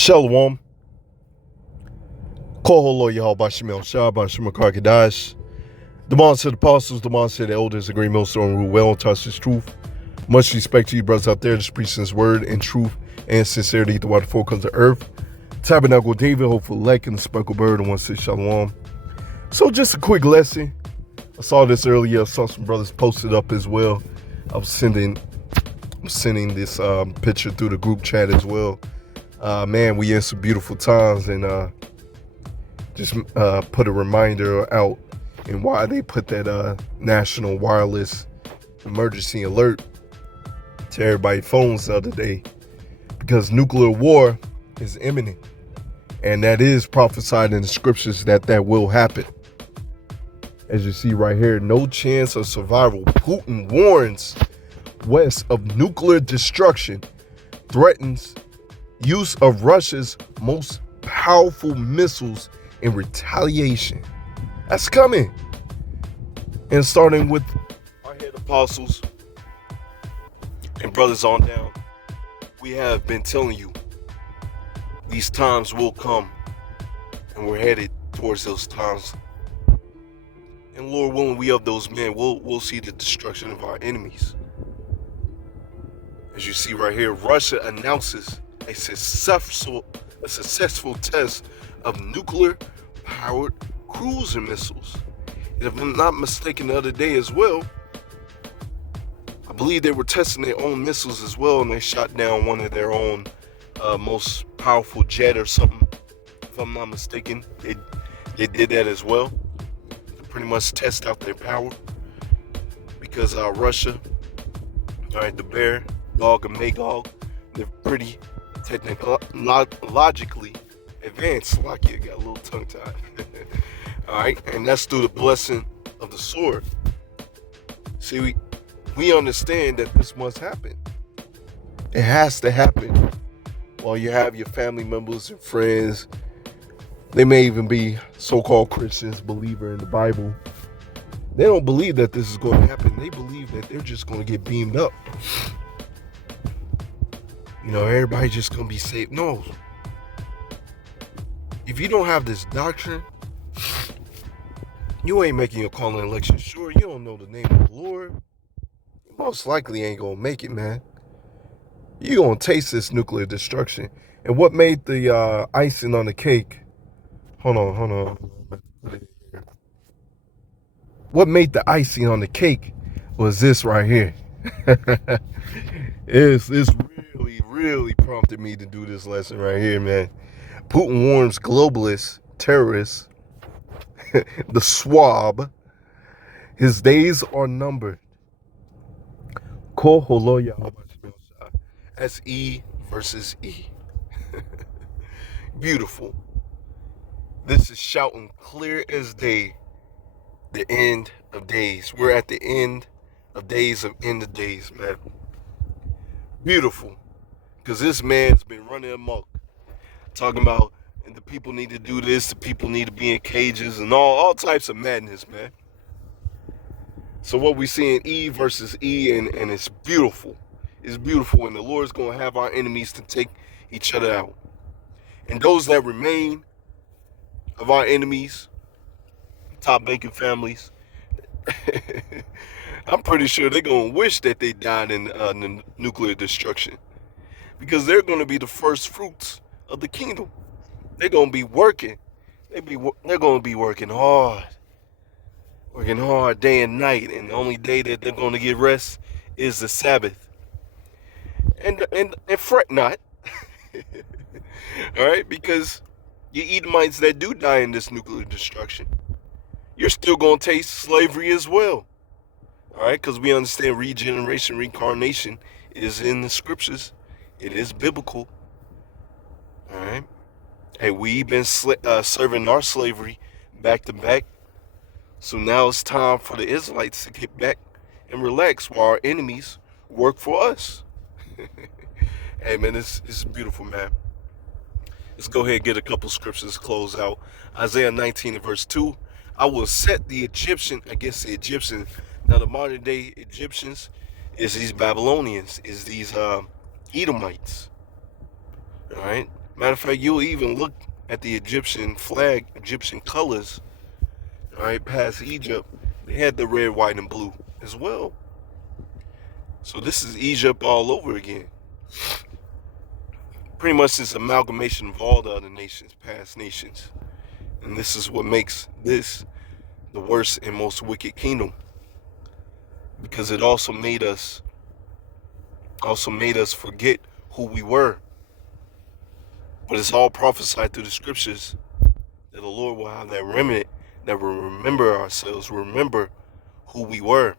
Shalom. Koholo Yahabashimel Shabashim Karkadash. The man said the apostles, the man said the elders, the great millstone who well touch his truth. Much respect to you brothers out there, just preaching his word in truth and sincerity throughout the four corners of earth. Tabernacle David, hopeful Lek, and the speckled bird, and one says Shalom. So just a quick lesson. I saw this earlier, I saw some brothers posted up as well. I'm sending this picture through the group chat as well. Man, we in some beautiful times, and just put a reminder out and why they put that national wireless emergency alert to everybody's phones the other day, because nuclear war is imminent, and that is prophesied in the scriptures that will happen. As you see right here, no chance of survival. Putin warns West of nuclear destruction, threatens use of Russia's most powerful missiles in retaliation. That's coming. And starting with our head apostles and brothers on down, we have been telling you these times will come, and we're headed towards those times. And Lord willing, we of those men, we'll see the destruction of our enemies. As you see right here, Russia announces a successful test of nuclear-powered cruiser missiles. And if I'm not mistaken, the other day as well, I believe they were testing their own missiles as well, and they shot down one of their own most powerful jet or something. If I'm not mistaken, they did that as well to pretty much test out their power, because Russia, all right, the bear, Gog and Magog, they're pretty technologically advanced. Like you got a little tongue tied. All right, and that's through the blessing of the sword. See, we understand that this must happen. It has to happen. While you have your family members and friends, they may even be so-called Christians, believer in the Bible. They don't believe that this is going to happen. They believe that they're just going to get beamed up. You know, everybody just going to be saved. No. If you don't have this doctrine, you ain't making your call and election sure. You don't know the name of the Lord, you most likely ain't going to make it, man. You're going to taste this nuclear destruction. And what made the icing on the cake? Hold on. What made the icing on the cake was this right here. It's really prompted me to do this lesson right here, man. Putin warns globalists, terrorists, the swab, his days are numbered. That's E versus E. Beautiful. This is shouting clear as day, the end of days. We're at the end of days, man. Beautiful. Because this man's been running amok, talking about, and the people need to do this, the people need to be in cages, and all types of madness, man. So what we see in E versus E, and it's beautiful. It's beautiful, and the Lord's going to have our enemies to take each other out. And those that remain of our enemies, top banking families, I'm pretty sure they're going to wish that they died in the nuclear destruction, because they're going to be the first fruits of the kingdom. They're going to be working. They're going to be working hard day and night, and the only day that they're going to get rest is the Sabbath. And fret not, all right, because you Edomites that do die in this nuclear destruction, you're still going to taste slavery as well, all right, because we understand regeneration, reincarnation is in the scriptures. It is biblical, all right. Hey, we've been serving our slavery back to back. So now it's time for the Israelites to get back and relax while our enemies work for us. Hey, man, this is beautiful, man. Let's go ahead and get a couple scriptures to close out. Isaiah 19 and verse 2. I will set the Egyptian against the Egyptians. Now, the modern day Egyptians is these Babylonians, is these Edomites. All right. Matter of fact, you'll even look at the Egyptian flag, Egyptian colors, all right, past Egypt. They had the red, white, and blue as well. So this is Egypt all over again. Pretty much this amalgamation of all the other nations, past nations. And this is what makes this the worst and most wicked kingdom. Because it also made us forget who we were. But it's all prophesied through the scriptures that the Lord will have that remnant that will remember ourselves, remember who we were,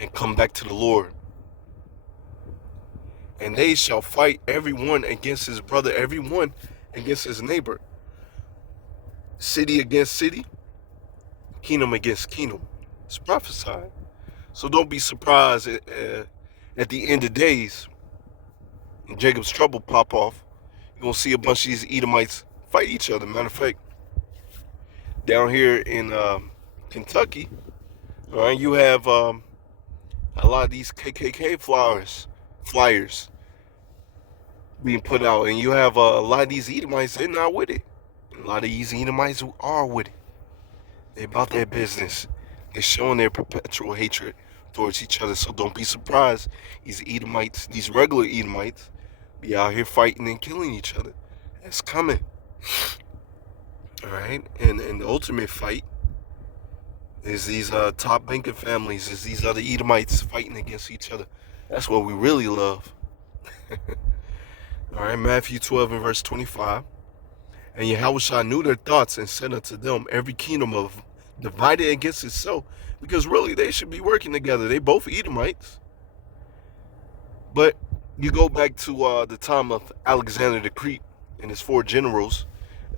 and come back to the Lord. And they shall fight everyone against his brother, everyone against his neighbor. City against city, kingdom against kingdom. It's prophesied. So don't be surprised at the end of days, when Jacob's trouble pop off, you're going to see a bunch of these Edomites fight each other. Matter of fact, down here in Kentucky, all right, you have a lot of these KKK flyers being put out, and you have a lot of these Edomites, they're not with it. A lot of these Edomites who are with it. They're about their business. They're showing their perpetual hatred towards each other. So don't be surprised these Edomites, these regular Edomites, be out here fighting and killing each other. That's coming. All right, and the ultimate fight is these top banking families, is these other Edomites fighting against each other. That's what we really love. All right, Matthew 12 and verse 25. And Yahushua knew their thoughts and said unto them, every kingdom of divided against itself, because really they should be working together. They both Edomites. But you go back to the time of Alexander the Great and his 4 generals.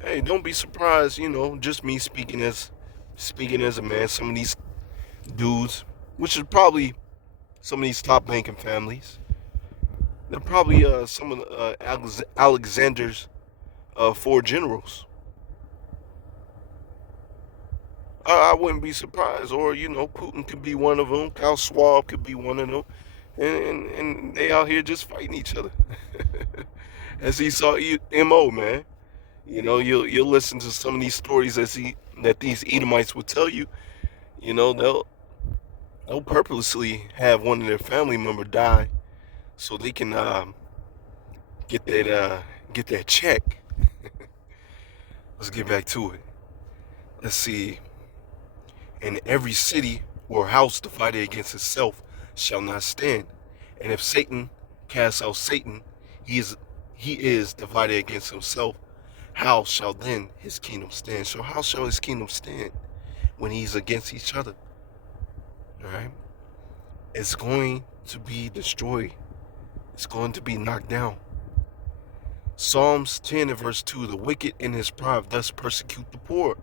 Hey, don't be surprised, just me speaking as a man, some of these dudes, which is probably some of these top banking families, they're probably some of Alexander's 4 generals. I wouldn't be surprised. Or, Putin could be one of them. Klaus Schwab could be one of them. And they out here just fighting each other. As he saw M.O., man. You'll listen to some of these stories that these Edomites will tell you. They'll purposely have one of their family member die so they can get that check. Let's get back to it. Let's see. And every city or house divided against itself shall not stand. And if Satan casts out Satan, he is divided against himself. How shall then his kingdom stand? So how shall his kingdom stand when he's against each other? All right? It's going to be destroyed. It's going to be knocked down. Psalms 10 and verse 2, the wicked in his pride thus persecute the poor.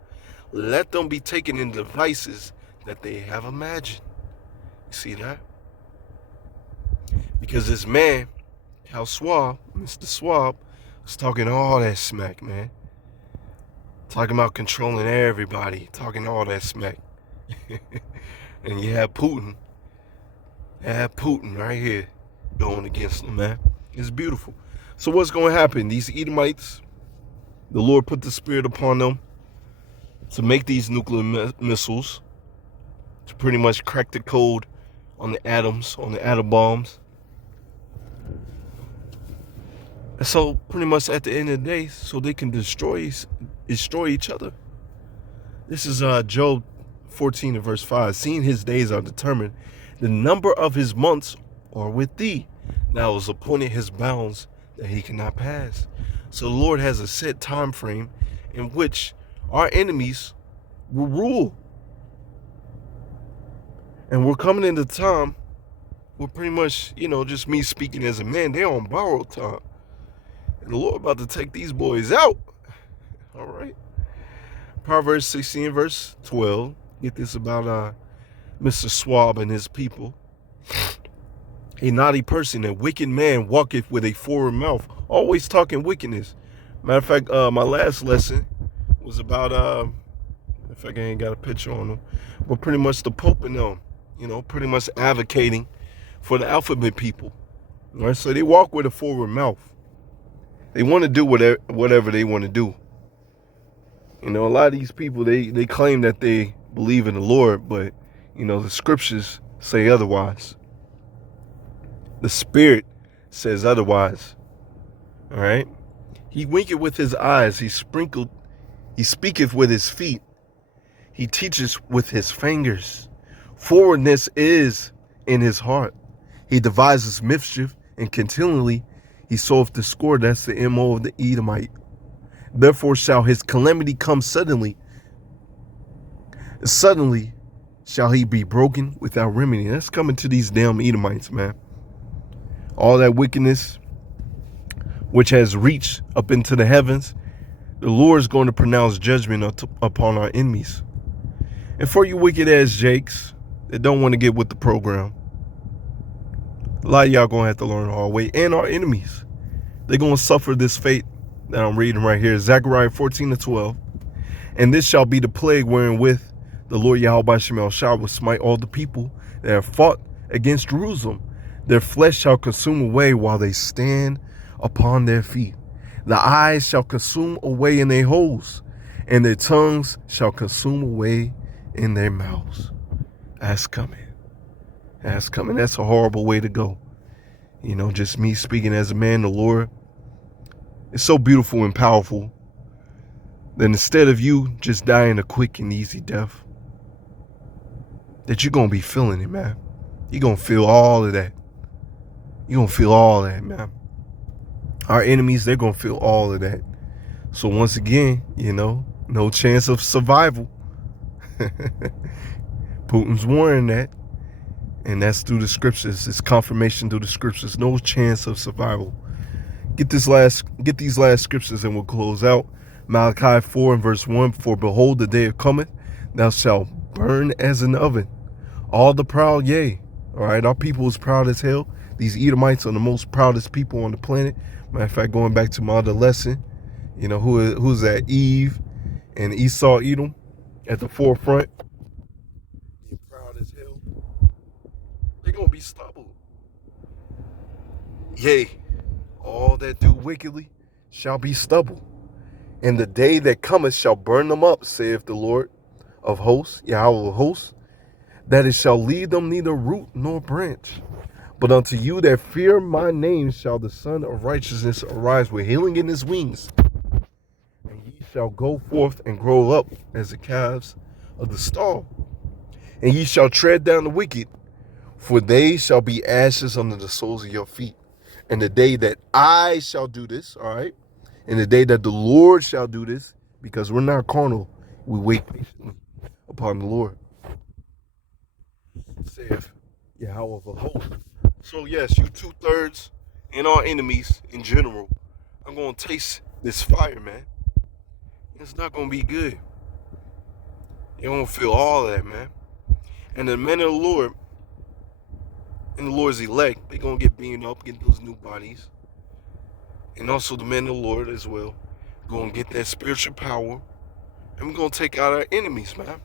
Let them be taken in devices that they have imagined. You see that? Because this man, Klaus Schwab, Mr. Schwab, was talking all that smack, man. Talking about controlling everybody, talking all that smack. And you have Putin. Right here going against them, man. It's beautiful. So what's going to happen? These Edomites, the Lord put the spirit upon them to make these nuclear missiles, to pretty much crack the code on the atoms, on the atom bombs. And so pretty much at the end of the day, so they can destroy each other. This is Job 14 and verse 5. Seeing his days are determined, the number of his months are with thee. Thou hast appointed his bounds that he cannot pass. So the Lord has a set time frame in which our enemies will rule. And we're coming into time where pretty much, just me speaking as a man, they're on borrowed time. And the Lord about to take these boys out. All right. Proverbs 16 verse 12. Get this about Mr. Schwab and his people. A naughty person, a wicked man, walketh with a forward mouth, always talking wickedness. Matter of fact, my last lesson was about, if I ain't got a picture on them, but pretty much the Pope and them, pretty much advocating for the alphabet people. All right, so they walk with a forward mouth. They want to do whatever they want to do. You know, a lot of these people, they claim that they believe in the Lord, but, you know, the scriptures say otherwise. The Spirit says otherwise. All right? He winketh with his eyes. He speaketh with his feet. He teaches with his fingers. Forwardness is in his heart. He devises mischief, and continually he soweth discord. That's the MO of the Edomite. Therefore shall his calamity come suddenly. Suddenly shall he be broken without remedy. That's coming to these damn Edomites, man. All that wickedness which has reached up into the heavens, the Lord is going to pronounce judgment upon our enemies. And for you wicked ass jakes that don't want to get with the program, a lot of y'all going to have to learn the hard way. And our enemies, they're going to suffer this fate that I'm reading right here. Zechariah 14:12. And this shall be the plague wherewith the Lord Yahweh Shemel Shah will smite all the people that have fought against Jerusalem. Their flesh shall consume away while they stand upon their feet. The eyes shall consume away in their holes, and their tongues shall consume away in their mouths. That's coming. That's coming. That's a horrible way to go. You know, just me speaking as a man, the Lord is so beautiful and powerful that instead of you just dying a quick and easy death, that you're going to be feeling it, man. You're going to feel all of that. You're going to feel all of that, man. Our enemies, they're going to feel all of that. So once again, you know, no chance of survival. Putin's warning that. And that's through the scriptures. It's confirmation through the scriptures. No chance of survival. Get these last scriptures and we'll close out. Malachi 4 and verse 1. For behold, the day cometh, thou shalt burn as an oven. All the proud, yea. All right, our people is proud as hell. These Edomites are the most proudest people on the planet. Matter of fact, going back to my other lesson, you know, who's that? Eve and Esau, Edom at the forefront. Being proud as hell. They're going to be stubble. Yea, all that do wickedly shall be stubble. And the day that cometh shall burn them up, saith the Lord of hosts, Yahweh of hosts, that it shall leave them neither root nor branch. But unto you that fear my name shall the Son of Righteousness arise with healing in his wings. And ye shall go forth and grow up as the calves of the stall. And ye shall tread down the wicked, for they shall be ashes under the soles of your feet. And the day that I shall do this, all right, and the day that the Lord shall do this, because we're not carnal, we wait patiently upon the Lord, saith Yahweh of hosts. So yes, you 2/3 and our enemies in general are going to taste this fire, man. It's not going to be good. You're going to feel all of that, man. And the men of the Lord and the Lord's elect, they're going to get beamed up, get those new bodies. And also the men of the Lord as well. Going to get that spiritual power. And we're going to take out our enemies, man.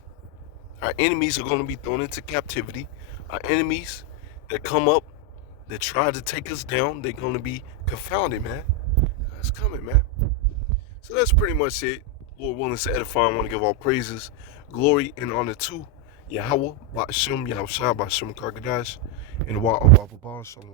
Our enemies are going to be thrown into captivity. Our enemies that come up, that try to take us down, they're going to be confounded, man. That's coming, man. So that's pretty much it. Lord willing to edify. I want to give all praises, glory, and honor to Yahweh, Ba'ashem, Yahushua, Ba'ashem, Karkadash, and Wa'abababah, Shalom.